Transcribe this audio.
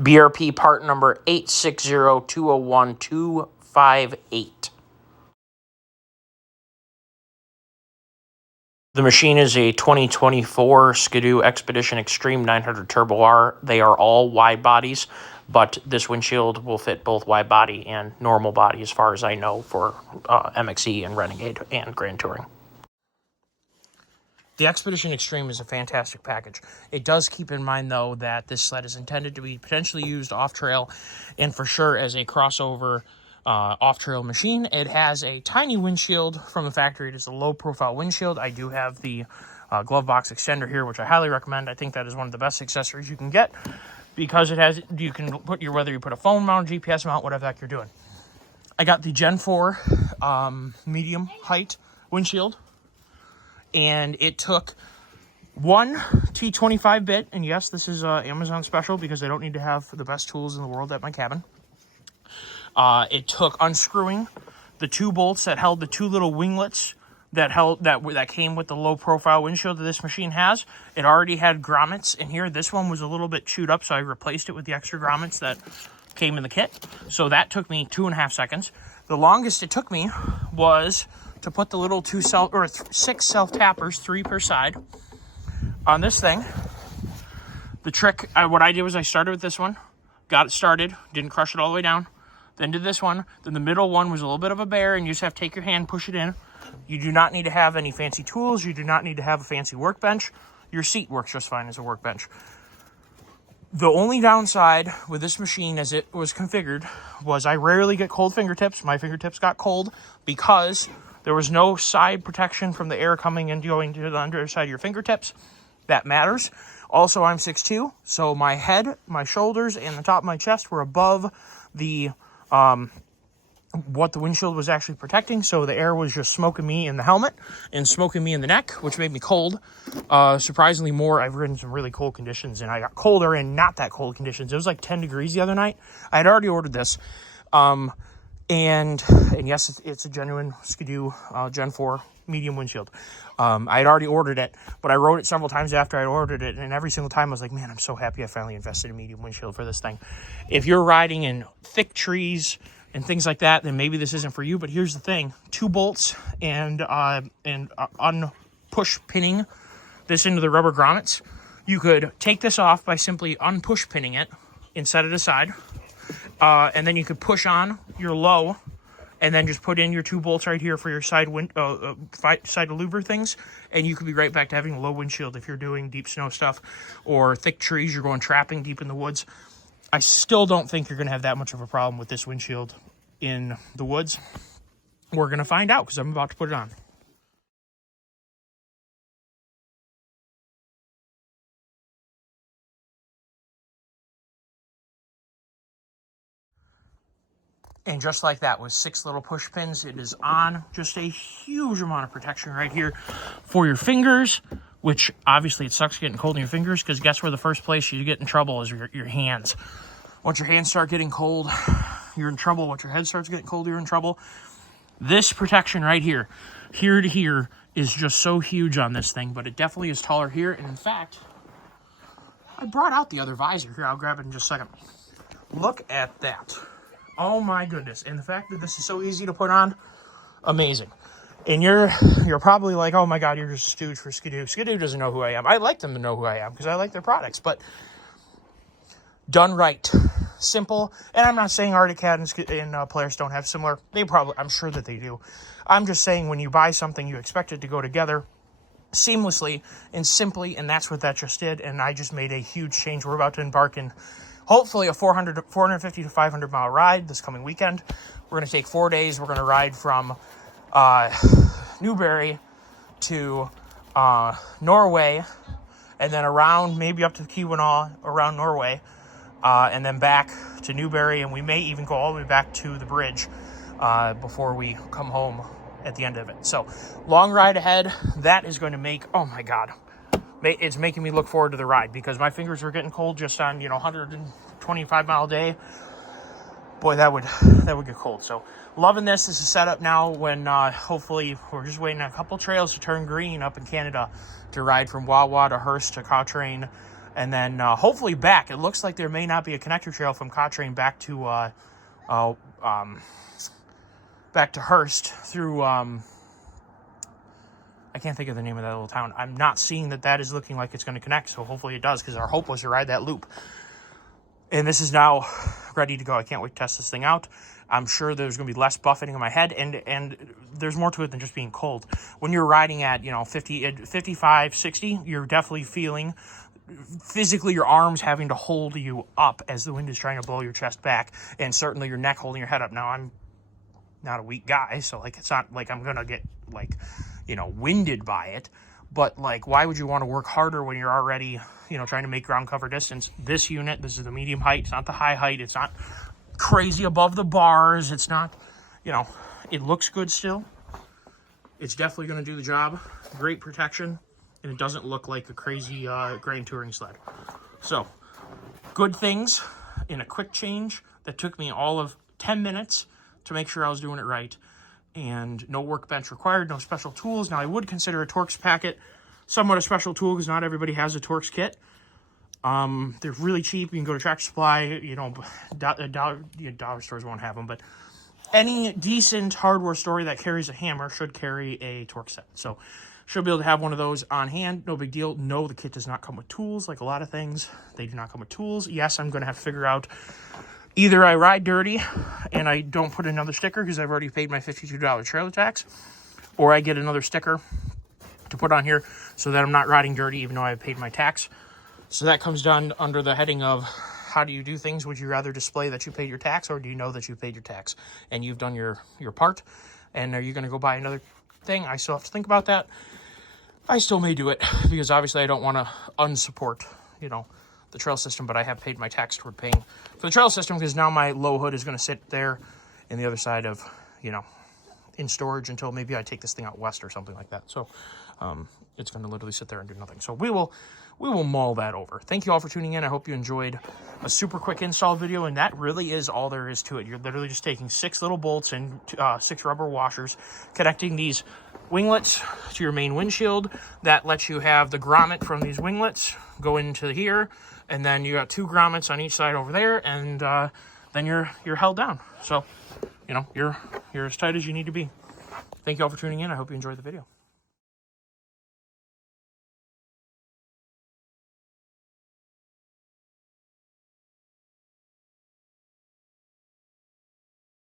BRP part number 860201258. The machine is a 2024 Skidoo Expedition Extreme 900 Turbo R. They are all wide bodies, but this windshield will fit both wide body and normal body as far as I know for MXE and Renegade and Grand Touring. The Expedition Extreme is a fantastic package. It does keep in mind, though, that this sled is intended to be potentially used off-trail and for sure as a crossover off-trail machine. It has a tiny windshield from the factory. It is a low-profile windshield. I do have the glove box extender here, which I highly recommend. I think that is one of the best accessories you can get because it has, you can put your, whether you put a phone mount, GPS mount, whatever the heck you're doing. I got the Gen 4 medium height windshield, and it took one T25 bit, and yes, this is Amazon special because I don't need to have the best tools in the world at my cabin. It took unscrewing the two bolts that held the two little winglets that came with the low profile windshield that this machine has. It already had grommets in here. This one was a little bit chewed up, so I replaced it with the extra grommets that came in the kit. So that took me 2.5 seconds. The longest it took me was to put the little 6 self tappers, 3 per side, on this thing. The trick, what I did was I started with this one, got it started, didn't crush it all the way down. Then did this one. Then the middle one was a little bit of a bear, and you just have to take your hand, push it in. You do not need to have any fancy tools. You do not need to have a fancy workbench. Your seat works just fine as a workbench. The only downside with this machine as it was configured was I rarely get cold fingertips. My fingertips got cold because there was no side protection from the air coming and going to the underside of your fingertips. That matters. Also, I'm 6'2", so my head, my shoulders, and the top of my chest were above the what the windshield was actually protecting, so the air was just smoking me in the helmet and smoking me in the neck, which made me cold. Surprisingly more, I've ridden some really cold conditions, and I got colder in not that cold conditions. It was like 10 degrees the other night. I had already ordered this, and yes, it's a genuine Skidoo Gen 4 medium windshield. I had already ordered it, but I rode it several times after I ordered it, and every single time I was like, man, I'm so happy I finally invested in a medium windshield for this thing. If you're riding in thick trees and things like that, then maybe this isn't for you. But here's the thing: 2 bolts and unpush pinning this into the rubber grommets. You could take this off by simply unpush pinning it and set it aside, and then you could push on your low and then just put in your 2 bolts right here for your side louver things, and you could be right back to having a low windshield if you're doing deep snow stuff or thick trees, you're going trapping deep in the woods. I still don't think you're going to have that much of a problem with this windshield in the woods. We're going to find out because I'm about to put it on. And just like that, with 6 little push pins, it is on. Just a huge amount of protection right here for your fingers, which obviously it sucks getting cold in your fingers because guess where the first place you get in trouble is your hands. Once your hands start getting cold, you're in trouble. Once your head starts getting cold, you're in trouble. This protection right here to here, is just so huge on this thing, but it definitely is taller here. And in fact, I brought out the other visor here. I'll grab it in just a second. Look at that. Oh my goodness. And the fact that this is so easy to put on, amazing. And you're probably like, oh my God, you're just a stooge for Skidoo. Skidoo doesn't know who I am. I like them to know who I am because I like their products, but done right. Simple. And I'm not saying Arctic Cat and Polaris don't have similar. They probably, I'm sure that they do. I'm just saying when you buy something, you expect it to go together seamlessly and simply, and that's what that just did. And I just made a huge change. We're about to embark in hopefully a 450 to 500 mile ride this coming weekend. We're going to take 4 days. We're going to ride from Newbury to Norway, and then around maybe up to Keweenaw, around Norway, and then back to Newbury, and we may even go all the way back to the bridge before we come home at the end of it. So long ride ahead. That is going to make, oh my God, it's making me look forward to the ride because my fingers were getting cold just on 125 mile day. Boy, that would get cold. So loving this. This is set up now when hopefully we're just waiting on a couple trails to turn green up in Canada to ride from Wawa to Hearst to Cochrane And then hopefully back. It looks like there may not be a connector trail from Cautrain back to Hearst through, I can't think of the name of that little town. I'm not seeing that is looking like it's going to connect, so hopefully it does, because our hope was to ride that loop. And this is now ready to go. I can't wait to test this thing out. I'm sure there's going to be less buffeting in my head, and there's more to it than just being cold. When you're riding at, 55, 60, you're definitely feeling physically your arms having to hold you up as the wind is trying to blow your chest back, and certainly your neck holding your head up. Now, I'm not a weak guy, so like it's not like I'm gonna get like winded by it, but like why would you want to work harder when you're already trying to make ground cover distance? This unit, this is the medium height, it's not the high height, it's not crazy above the bars, it's not, it looks good still. It's definitely going to do the job. Great protection, and it doesn't look like a crazy grain touring sled. So good things in a quick change that took me all of 10 minutes to make sure I was doing it right, and no workbench required, no special tools. Now, I would consider a Torx packet somewhat a special tool, because not everybody has a Torx kit. They're really cheap. You can go to Tractor Supply, dollar stores won't have them, but any decent hardware store that carries a hammer should carry a Torx set. So should be able to have one of those on hand. No big deal. No, the kit does not come with tools. Like a lot of things, they do not come with tools. Yes, I'm going to have to figure out, either I ride dirty and I don't put another sticker because I've already paid my $52 trailer tax, or I get another sticker to put on here so that I'm not riding dirty even though I paid my tax. So that comes down under the heading of, how do you do things? Would you rather display that you paid your tax, or do you know that you paid your tax and you've done your part? And are you going to go buy another thing? I still have to think about that. I still may do it, because obviously I don't want to unsupport, the trail system, but I have paid my tax toward paying for the trail system, because now my low hood is going to sit there in the other side of, in storage until maybe I take this thing out west or something like that. So it's going to literally sit there and do nothing. So we will mull that over. Thank you all for tuning in. I hope you enjoyed a super quick install video, and that really is all there is to it. You're literally just taking 6 little bolts and 6 rubber washers, connecting these winglets to your main windshield. That lets you have the grommet from these winglets go into here, and then you got 2 grommets on each side over there, and then you're held down. So you're as tight as you need to be. Thank you all for tuning in. I hope you enjoyed the video.